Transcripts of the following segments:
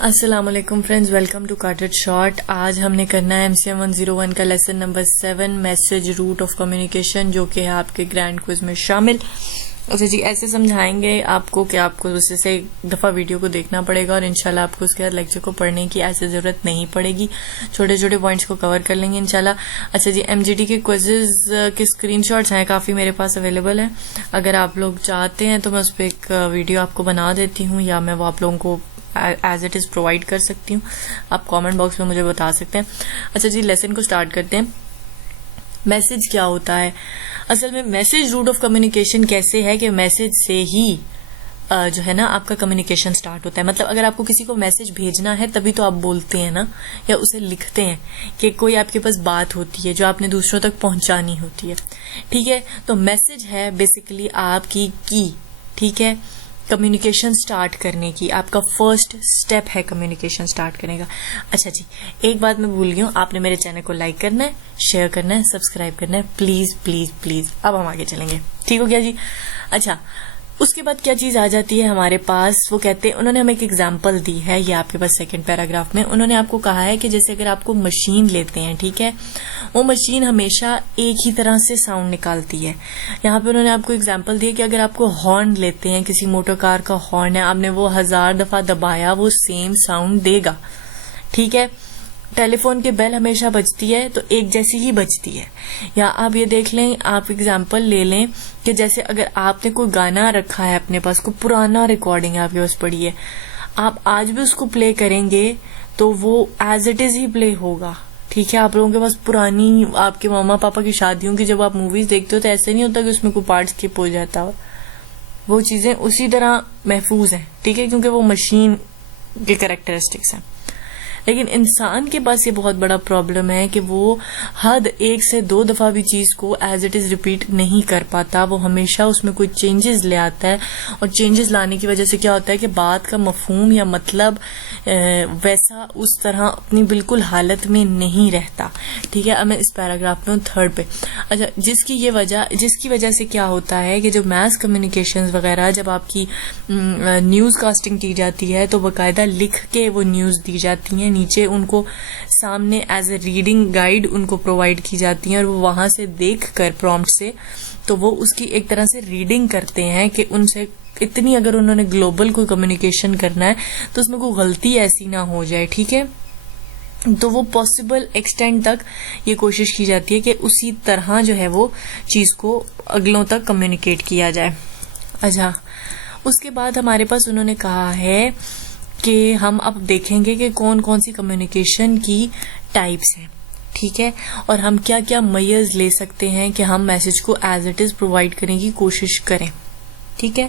السلام علیکم friends, welcome to کارٹڈ short. آج ہم نے کرنا ہے MCM 101 کا lesson number 7 message root of communication, جو کہ ہے آپ کے گرینڈ کوئز میں شامل. اچھا جی، ایسے سمجھائیں گے آپ کو کہ آپ کو اس سے ایک دفعہ ویڈیو کو دیکھنا پڑے گا اور انشاءاللہ آپ کو اس کے بعد لیکچر کو پڑھنے کی ایسے ضرورت نہیں پڑے گی. چھوٹے چھوٹے پوائنٹس کو کور کر لیں گے انشاءاللہ. اچھا جی، MGT کے کوئزز کے اسکرین شاٹس ہیں کافی میرے پاس اویلیبل ہیں. اگر آپ لوگ چاہتے ہیں تو میں اس پہ ایک ویڈیو آپ کو بنا دیتی ہوں، یا میں وہ آپ لوگوں کو ایز اٹ از پرووائڈ کر سکتی ہوں. آپ کامنٹ باکس میں مجھے بتا سکتے ہیں. اچھا جی، لیسن کو سٹارٹ کرتے ہیں. میسج کیا ہوتا ہے؟ اصل میں میسج روٹ آف کمیونیکیشن کیسے ہے کہ میسج سے ہی جو ہے نا آپ کا کمیونیکیشن سٹارٹ ہوتا ہے. مطلب اگر آپ کو کسی کو میسج بھیجنا ہے تبھی تو آپ بولتے ہیں نا، یا اسے لکھتے ہیں کہ کوئی آپ کے پاس بات ہوتی ہے جو آپ نے دوسروں تک پہنچانی ہوتی ہے. ٹھیک ہے، تو میسج ہے بیسیکلی آپ کی ٹھیک ہے، کمیونیکیشن سٹارٹ کرنے کی. آپ کا فرسٹ سٹیپ ہے کمیونیکیشن سٹارٹ کرنے کا. اچھا جی، ایک بات میں بھول گئی ہوں، آپ نے میرے چینل کو لائک کرنا ہے، شیئر کرنا ہے، سبسکرائب کرنا ہے، پلیز پلیز پلیز. اب ہم آگے چلیں گے، ٹھیک ہو گیا جی. اچھا، اس کے بعد کیا چیز آ جاتی ہے ہمارے پاس؟ وہ کہتے ہیں، انہوں نے ہمیں ایک ایگزامپل دی ہے، یہ آپ کے پاس سیکنڈ پیراگراف میں. انہوں نے آپ کو کہا ہے کہ جیسے اگر آپ کو مشین لیتے ہیں، ٹھیک ہے، وہ مشین ہمیشہ ایک ہی طرح سے ساؤنڈ نکالتی ہے. یہاں پہ انہوں نے آپ کو ایگزامپل دی کہ اگر آپ کو ہارن لیتے ہیں، کسی موٹر کار کا ہارن ہے، آپ نے وہ 1000 دفعہ دبایا، وہ سیم ساؤنڈ دے گا. ٹھیک ہے، ٹیلی فون کی بیل ہمیشہ بجتی ہے تو ایک جیسی ہی بجتی ہے. یا آپ یہ دیکھ لیں، آپ ایگزامپل لے لیں کہ جیسے اگر آپ نے کوئی گانا رکھا ہے اپنے پاس، کوئی پرانا ریکارڈنگ آپ کے پاس پڑی ہے، آپ آج بھی اس کو پلے کریں گے تو وہ ایز اٹ از ہی پلے ہوگا. ٹھیک ہے، آپ لوگوں کے پاس پرانی آپ کے ماما پاپا کی شادیوں کی جب آپ موویز دیکھتے ہو تو ایسے نہیں ہوتا کہ اس میں کوئی پارٹ اسکپ ہو جاتا ہو. وہ چیزیں اسی طرح محفوظ ہیں، ٹھیک ہے، کیونکہ وہ مشین کے کریکٹرسٹکس ہیں. لیکن انسان کے پاس یہ بہت بڑا پرابلم ہے کہ وہ حد 1 سے 2 دفعہ بھی چیز کو ایز اٹ از ریپیٹ نہیں کر پاتا. وہ ہمیشہ اس میں کوئی چینجز لے آتا ہے، اور چینجز لانے کی وجہ سے کیا ہوتا ہے کہ بات کا مفہوم یا مطلب ویسا اس طرح اپنی بالکل حالت میں نہیں رہتا. ٹھیک ہے، اب میں اس پیراگراف میں ہوں 3rd پہ. اچھا، جس کی وجہ سے کیا ہوتا ہے کہ جو میس کمیونیکیشنز وغیرہ، جب آپ کی نیوز کاسٹنگ کی جاتی ہے تو باقاعدہ لکھ کے وہ نیوز دی جاتی ہیں، نیچے ان کو سامنے ایز اے ریڈنگ گائیڈ ان کو پرووائڈ کی جاتی ہیں، اور وہ وہاں سے دیکھ کر پرومپٹ سے تو وہ اس کی ایک طرح سے ریڈنگ کرتے ہیں کہ ان سے اتنی اگر انہوں نے گلوبل کوئی کمیونیکیشن کرنا ہے تو اس میں کوئی غلطی ایسی نہ ہو جائے. ٹھیک ہے، تو وہ پاسبل ایکسٹینٹ تک یہ کوشش کی جاتی ہے کہ اسی طرح جو ہے وہ چیز کو اگلوں تک کمیونیکیٹ کیا جائے. اچھا، اس کے بعد ہمارے پاس انہوں نے کہا ہے کہ ہم اب دیکھیں گے کہ کون کون سی کمیونیکیشن کی ٹائپس ہیں. ٹھیک ہے، اور ہم کیا کیا میئرز لے سکتے ہیں کہ ہم میسج کو ایز اٹ از پرووائڈ کرنے کی کوشش کریں. ٹھیک ہے،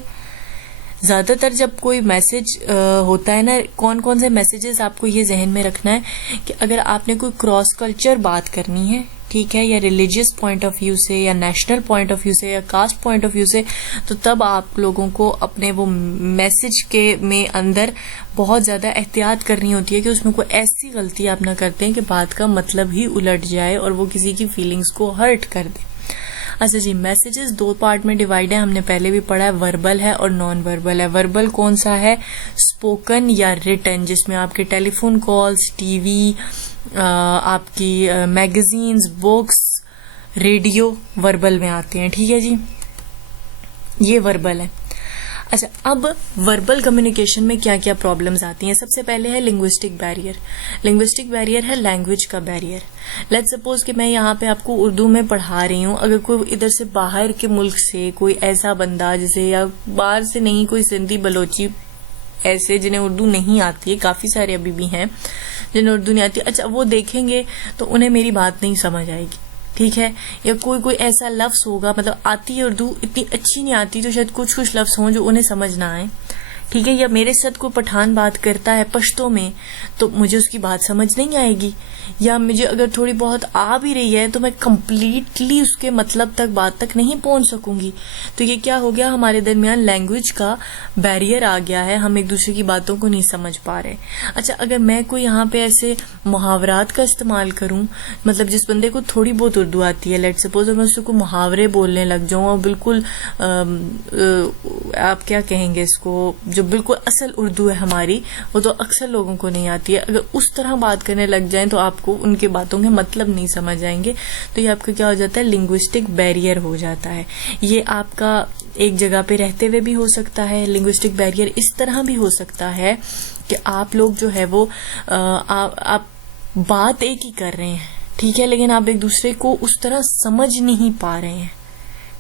زیادہ تر جب کوئی میسج ہوتا ہے نا، کون کون سے میسیجز آپ کو یہ ذہن میں رکھنا ہے کہ اگر آپ نے کوئی کراس کلچر بات کرنی ہے، ٹھیک ہے، یا ریلیجیس پوائنٹ آف ویو سے، یا نیشنل پوائنٹ آف ویو سے، یا کاسٹ پوائنٹ آف ویو سے، تو تب آپ لوگوں کو اپنے وہ میسج کے میں اندر بہت زیادہ احتیاط کرنی ہوتی ہے کہ اس میں کوئی ایسی غلطی آپ نہ کرتے ہیں کہ بات کا مطلب ہی الٹ جائے اور وہ کسی کی فیلنگز کو ہرٹ کر دے. اچھا جی، میسیجز 2 پارٹ میں ڈیوائڈ ہیں، ہم نے پہلے بھی پڑھا ہے، وربل ہے اور نان وربل ہے. وربل کون سا ہے؟ اسپوکن یا ریٹن، جس میں آپ کے ٹیلی فون کالز، ٹی وی، آپ کی میگزینز، بکس، ریڈیو وربل میں آتے ہیں. ٹھیک ہے جی، یہ وربل ہے. اچھا، اب وربل کمیونیکیشن میں کیا کیا پرابلمز آتی ہیں؟ سب سے پہلے ہے لنگوسٹک بیریئر. لنگوسٹک بیریئر ہے لینگویج کا بیریئر. لیٹ سپوز کہ میں یہاں پہ آپ کو اردو میں پڑھا رہی ہوں، اگر کوئی ادھر سے باہر کے ملک سے کوئی ایسا بندہ جسے، یا باہر سے نہیں، کوئی سندھی بلوچی ایسے جنہیں اردو نہیں آتی ہے، کافی سارے ابھی بھی ہیں جنہیں اردو نہیں آتی، اچھا وہ دیکھیں گے تو انہیں میری بات نہیں سمجھ آئے گی. ٹھیک ہے، یا کوئی ایسا لفظ ہوگا، مطلب آتی ہے اردو، اتنی اچھی نہیں آتی تو شاید کچھ لفظ ہوں جو انہیں سمجھ نہ آئے. ٹھیک ہے، یا میرے ساتھ کوئی پٹھان بات کرتا ہے پشتو میں تو مجھے اس کی بات سمجھ نہیں آئے گی، یا مجھے اگر تھوڑی بہت آ بھی رہی ہے تو میں کمپلیٹلی اس کے مطلب تک بات تک نہیں پہنچ سکوں گی. تو یہ کیا ہو گیا، ہمارے درمیان لینگویج کا بیریئر آ گیا ہے، ہم ایک دوسرے کی باتوں کو نہیں سمجھ پا رہے. اچھا، اگر میں کوئی یہاں پہ ایسے محاورات کا استعمال کروں، مطلب جس بندے کو تھوڑی بہت اردو آتی ہے، لیٹ سپوز میں اس کو محاورے بولنے لگ جاؤں اور بالکل آپ کیا کہیں گے اس کو، جو جو بالکل اصل اردو ہے ہماری، وہ تو اکثر لوگوں کو نہیں آتی ہے. اگر اس طرح بات کرنے لگ جائیں تو آپ کو ان کے باتوں کے مطلب نہیں سمجھ آئیں گے. تو یہ آپ کا کیا ہو جاتا ہے، لنگوسٹک بیریئر ہو جاتا ہے. یہ آپ کا ایک جگہ پہ رہتے ہوئے بھی ہو سکتا ہے. لنگوسٹک بیریئر اس طرح بھی ہو سکتا ہے کہ آپ لوگ جو ہے وہ آپ بات ایک ہی کر رہے ہیں، ٹھیک ہے، لیکن آپ ایک دوسرے کو اس طرح سمجھ نہیں پا رہے ہیں.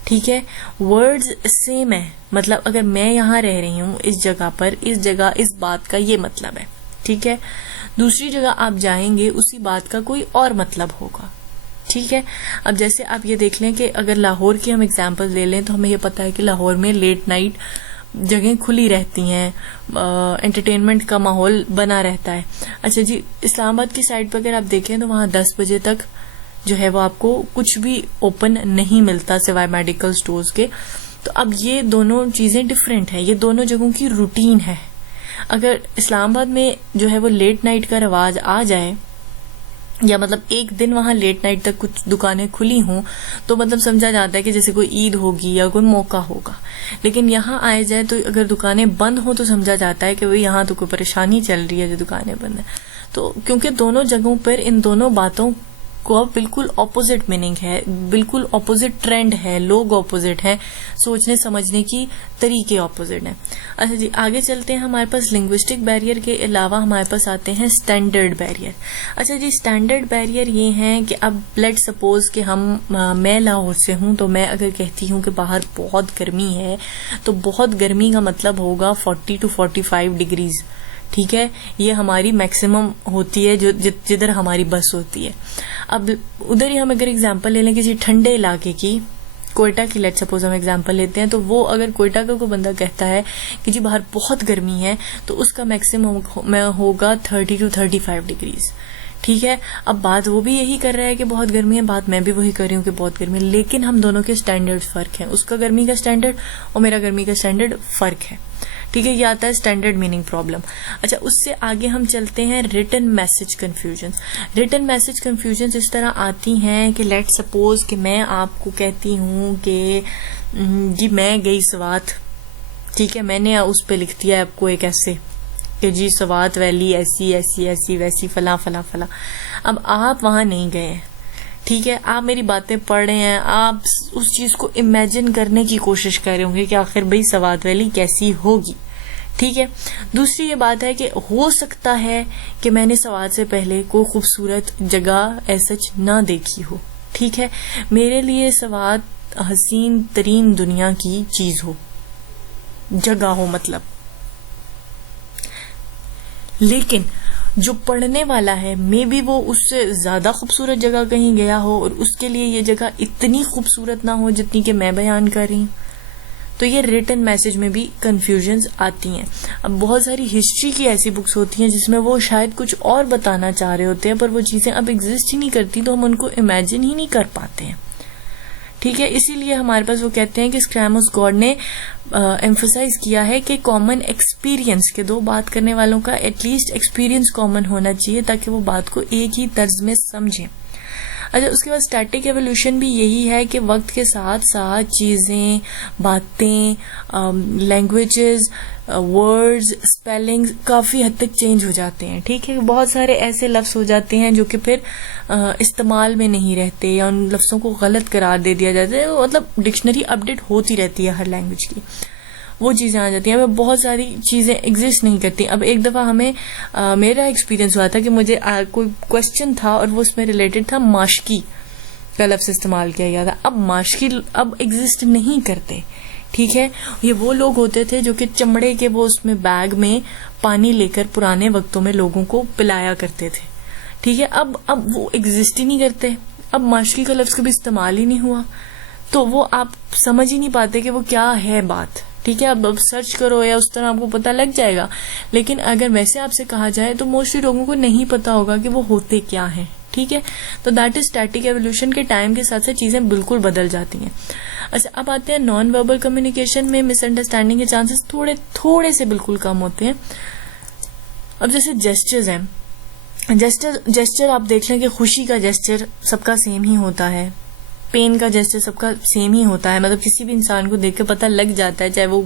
ٹھیک ہے، ورڈز سیم ہے، مطلب اگر میں یہاں رہ رہی ہوں اس جگہ پر، اس جگہ اس بات کا یہ مطلب ہے، ٹھیک ہے، دوسری جگہ آپ جائیں گے اسی بات کا کوئی اور مطلب ہوگا. ٹھیک ہے. اب جیسے آپ یہ دیکھ لیں کہ اگر لاہور کی ہم اگزامپل لے لیں تو ہمیں یہ پتا ہے کہ لاہور میں لیٹ نائٹ جگہیں کھلی رہتی ہیں، انٹرٹینمنٹ کا ماحول بنا رہتا ہے. اچھا جی، اسلام آباد کی سائڈ پہ اگر آپ دیکھیں تو وہاں 10 بجے تک جو ہے وہ آپ کو کچھ بھی اوپن نہیں ملتا سوائے میڈیکل سٹورز کے. تو اب یہ دونوں چیزیں ڈفرینٹ ہیں، یہ دونوں جگہوں کی روٹین ہے. اگر اسلام آباد میں جو ہے وہ لیٹ نائٹ کا رواج آ جائے، یا مطلب ایک دن وہاں لیٹ نائٹ تک کچھ دکانیں کھلی ہوں، تو مطلب سمجھا جاتا ہے کہ جیسے کوئی عید ہوگی یا کوئی موقع ہوگا. لیکن یہاں آئے جائے تو اگر دکانیں بند ہوں تو سمجھا جاتا ہے کہ وہ یہاں تو کوئی پریشانی چل رہی ہے جو دکانیں بند ہیں. تو کیونکہ دونوں جگہوں پر ان دونوں باتوں کو بالکل اپوزٹ میننگ ہے، بالکل اپوزٹ ٹرینڈ ہے، لوگ اپوزٹ ہیں، سوچنے سمجھنے کی طریقے اپوزٹ ہیں. اچھا جی، آگے چلتے ہیں. ہمارے پاس لنگوسٹک بیریئر کے علاوہ ہمارے پاس آتے ہیں اسٹینڈرڈ بیریئر. اچھا جی، اسٹینڈرڈ بیریئر یہ ہیں کہ اب لیٹ سپوز کہ میں لاہور سے ہوں، تو میں اگر کہتی ہوں کہ باہر بہت گرمی ہے تو بہت گرمی کا مطلب ہوگا 40 to 45 ڈگریز. ٹھیک ہے، یہ ہماری میکسیمم ہوتی ہے جدھر ہماری بس ہوتی ہے. اب ادھر ہی ہم اگر اگزامپل لے لیں کسی ٹھنڈے علاقے کی، کوئٹہ کی لیٹ سپوز ہم اگزامپل لیتے ہیں، تو وہ اگر کوئٹہ کا کوئی بندہ کہتا ہے کہ جی باہر بہت گرمی ہے تو اس کا میکسیمم ہوگا 30 to 35 ڈگریز. ٹھیک ہے، اب بات وہ بھی یہی کر رہا ہے کہ بہت گرمی ہے، بات میں بھی وہی کر رہی ہوں کہ بہت گرمی ہے، لیکن ہم دونوں کے اسٹینڈرڈ فرق ہیں. اس کا گرمی کا اسٹینڈرڈ اور میرا گرمی کا اسٹینڈرڈ فرق ہے. ٹھیک ہے، یہ آتا ہے اسٹینڈرڈ میننگ پرابلم. اچھا، اس سے آگے ہم چلتے ہیں written message confusion. Written message confusion اس طرح آتی ہیں کہ لیٹ سپوز کہ میں آپ کو کہتی ہوں کہ جی میں گئی سوات، ٹھیک ہے، میں نے اس پہ لکھ دیا آپ کو ایک ایسے کہ جی سوات ویلی ایسی ایسی ایسی ویسی فلاں فلاں فلاں. اب آپ وہاں نہیں گئے، ٹھیک ہے، آپ میری باتیں پڑھ رہے ہیں، آپ اس چیز کو امیجن کرنے کی کوشش کر رہے ہوں گے کہ آخر بھئی سوات ویلی کیسی ہوگی. ٹھیک ہے. دوسری یہ بات ہے کہ ہو سکتا ہے کہ میں نے سوات سے پہلے کوئی خوبصورت جگہ ایسچ نہ دیکھی ہو. ٹھیک ہے، میرے لیے سوات حسین ترین دنیا کی چیز ہو، جگہ ہو مطلب. لیکن جو پڑھنے والا ہے مے بی وہ اس سے زیادہ خوبصورت جگہ کہیں گیا ہو اور اس کے لیے یہ جگہ اتنی خوبصورت نہ ہو جتنی کہ میں بیان کر رہی ہوں. تو یہ ریٹن میسج میں بھی کنفیوژنز آتی ہیں. اب بہت ساری ہسٹری کی ایسی بکس ہوتی ہیں جس میں وہ شاید کچھ اور بتانا چاہ رہے ہوتے ہیں، پر وہ چیزیں اب ایگزسٹ ہی نہیں کرتی، تو ہم ان کو امیجن ہی نہیں کر پاتے ہیں. ٹھیک ہے، اسی لیے ہمارے پاس وہ کہتے ہیں کہ اسکریموس گاڈ نے ایمفسائز کیا ہے کہ کامن ایکسپیرینس کے دو بات کرنے والوں کا ایٹ لیسٹ ایکسپیرینس کامن ہونا چاہیے تاکہ وہ بات کو ایک ہی طرز میں سمجھیں. اچھا، اس کے بعد اسٹیٹک ایولیوشن بھی یہی ہے کہ وقت کے ساتھ ساتھ چیزیں، باتیں، لینگویجز، ورڈز، اسپیلنگز کافی حد تک چینج ہو جاتے ہیں. ٹھیک ہے، بہت سارے ایسے لفظ ہو جاتے ہیں جو کہ پھر استعمال میں نہیں رہتے یا ان لفظوں کو غلط قرار دے دیا جاتا ہے. مطلب ڈکشنری اپڈیٹ ہوتی رہتی ہے ہر لینگویج کی، وہ چیزیں آ جاتی ہیں. اب بہت ساری چیزیں ایگزسٹ نہیں کرتی. اب ایک دفعہ ہمیں میرا ایکسپیرینس ہوا تھا کہ مجھے کوئی کوشچن تھا اور وہ اس میں ریلیٹڈ تھا ماشکی کا لفظ استعمال کیا گیا تھا. اب ماشکی اب ایگزسٹ نہیں کرتے. ٹھیک ہے، یہ وہ لوگ ہوتے تھے جو کہ چمڑے کے وہ اس میں بیگ میں پانی لے کر پرانے وقتوں میں لوگوں کو پلایا کرتے تھے. ٹھیک ہے، اب وہ ایگزسٹ ہی نہیں کرتے. اب ماشکی کا لفظ کبھی استعمال ہی نہیں ہوا، تو وہ آپ سمجھ ہی نہیں پاتے کہ وہ کیا ہے بات. ٹھیک ہے، اب سرچ کرو یا اس طرح آپ کو پتہ لگ جائے گا، لیکن اگر ویسے آپ سے کہا جائے تو موسٹلی لوگوں کو نہیں پتا ہوگا کہ وہ ہوتے کیا ہیں. ٹھیک ہے، تو دیٹ از اسٹیٹک ایولیوشن کے ٹائم کے ساتھ ساتھ چیزیں بالکل بدل جاتی ہیں. اچھا، اب آتے ہیں نان وربل کمیونیکیشن میں مس انڈرسٹینڈنگ کے چانسز تھوڑے سے بالکل کم ہوتے ہیں. اب جیسے جیسچرز ہیں، جیسچر آپ دیکھ لیں کہ خوشی کا جیسچر سب کا سیم ہی ہوتا ہے. پین کا جیسے سب کا سیم ہی ہوتا ہے. مطلب کسی بھی انسان کو دیکھ کے پتہ لگ جاتا ہے, چاہے وہ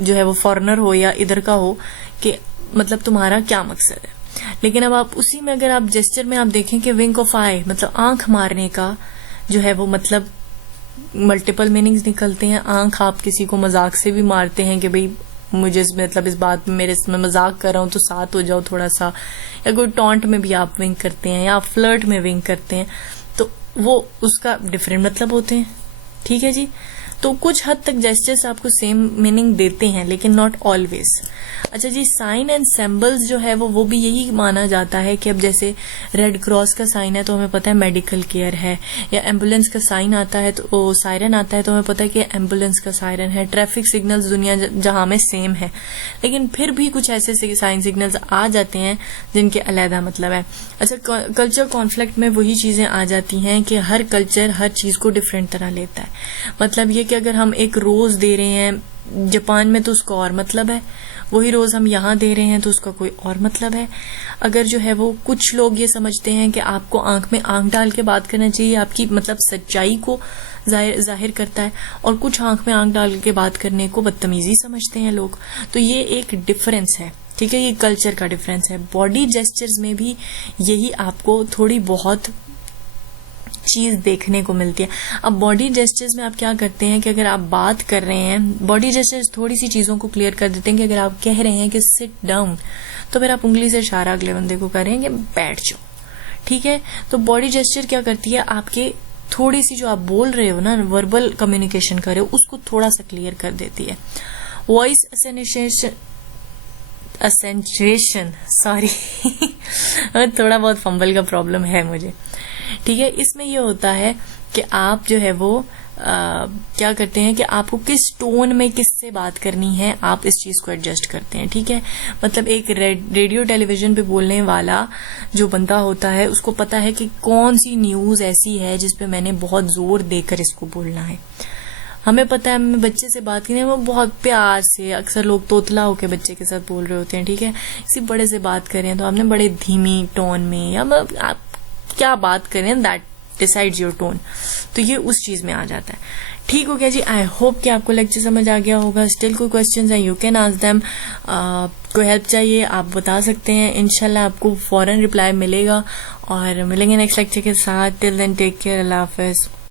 جو ہے وہ فارنر ہو یا ادھر کا ہو, کہ مطلب تمہارا کیا مقصد ہے. لیکن اب آپ اسی میں اگر آپ جیسچر میں آپ دیکھیں کہ ونک آف آئی مطلب آنکھ مارنے کا جو ہے وہ مطلب ملٹیپل میننگز نکلتے ہیں. آنکھ آپ کسی کو مذاق سے بھی مارتے ہیں کہ بھئی مجھے مطلب اس بات میں میرے میں مذاق کر رہا ہوں تو ساتھ ہو جاؤ تھوڑا سا, یا کوئی ٹونٹ میں بھی آپ ونک کرتے ہیں, یا آپ فلرٹ میں ونک کرتے ہیں, تو وہ اس کا ڈفرینٹ مطلب ہوتے ہیں. ٹھیک ہے جی. تو کچھ حد تک جیسچرز آپ کو سیم میننگ دیتے ہیں لیکن ناٹ آلویز. اچھا جی, سائن اینڈ سمبلز جو ہے وہ بھی یہی مانا جاتا ہے کہ اب جیسے ریڈ کراس کا سائن ہے تو ہمیں پتہ ہے میڈیکل کیئر ہے, یا ایمبولینس کا سائن آتا ہے تو سائرن آتا ہے تو ہمیں پتہ ہے کہ ایمبولینس کا سائرن ہے. ٹریفک سگنلز دنیا جہاں میں سیم ہے, لیکن پھر بھی کچھ ایسے سائن سگنلز آ جاتے ہیں جن کے علیحدہ مطلب ہے. اچھا, کلچر کانفلکٹ میں وہی چیزیں آ جاتی ہیں کہ ہر کلچر ہر چیز کو ڈفرینٹ طرح لیتا ہے. مطلب یہ کہ اگر ہم ایک روز دے رہے ہیں جاپان میں تو اس کا اور مطلب ہے, وہی روز ہم یہاں دے رہے ہیں تو اس کا کوئی اور مطلب ہے. اگر جو ہے وہ کچھ لوگ یہ سمجھتے ہیں کہ آپ کو آنکھ میں آنکھ ڈال کے بات کرنا چاہیے, آپ کی مطلب سچائی کو ظاہر کرتا ہے, اور کچھ آنکھ میں آنکھ ڈال کے بات کرنے کو بدتمیزی سمجھتے ہیں لوگ. تو یہ ایک ڈفرینس ہے. ٹھیک ہے, یہ کلچر کا ڈفرینس ہے. باڈی جیسچرز میں بھی یہی آپ کو تھوڑی بہت چیز دیکھنے کو ملتی ہے. اب باڈی جیسچرز میں آپ کیا کرتے ہیں کہ اگر آپ بات کر رہے ہیں, باڈی جیسچرز تھوڑی سی چیزوں کو کلیئر کر دیتے ہیں کہ اگر آپ کہہ رہے ہیں کہ سٹ ڈاؤن تو پھر آپ انگلی سے اشارہ اگلے بندے کو کر رہے ہیں کہ بیٹھ جاؤ. ٹھیک ہے, تو باڈی جیسچر کیا کرتی ہے, آپ کے تھوڑی سی جو آپ بول رہے ہو نا, وربل کمیونیکیشن کر رہے ہو, اس کو تھوڑا سا کلیئر کر دیتی ہے. وائس اسینچویشن سوری تھوڑا بہت فمبل کا پرابلم ہے مجھے. ٹھیک ہے, اس میں یہ ہوتا ہے کہ آپ جو ہے وہ کیا کرتے ہیں کہ آپ کو کس ٹون میں کس سے بات کرنی ہے, آپ اس چیز کو ایڈجسٹ کرتے ہیں. ٹھیک ہے, مطلب ایک ریڈیو ٹیلی ویژن پہ بولنے والا جو بندہ ہوتا ہے اس کو پتا ہے کہ کون سی نیوز ایسی ہے جس پہ میں نے بہت زور دے کر اس کو بولنا ہے. ہمیں پتا ہے ہمیں بچے سے بات کریں وہ بہت پیار سے, اکثر لوگ توتلا ہو کے بچے کے ساتھ بول رہے ہوتے ہیں. ٹھیک ہے, کسی بڑے سے بات کریں تو آپ نے بڑے دھیمی ٹون میں, یا آپ کیا بات کریں, دیٹ ڈیسائڈز یور ٹون. تو یہ اس چیز میں آ جاتا ہے. ٹھیک ہو گیا جی. آئی ہوپ کہ آپ کو لیکچر سمجھ آ گیا ہوگا. اسٹل کوئی کوشچنز ہیں, یو کین آسک دیم. کوئی ہیلپ چاہیے آپ بتا سکتے ہیں, انشاءاللہ آپ کو فوراً رپلائی ملے گا. اور ملیں گے نیکسٹ لیکچر کے ساتھ. ٹل دین ٹیک کیئر, اللہ حافظ.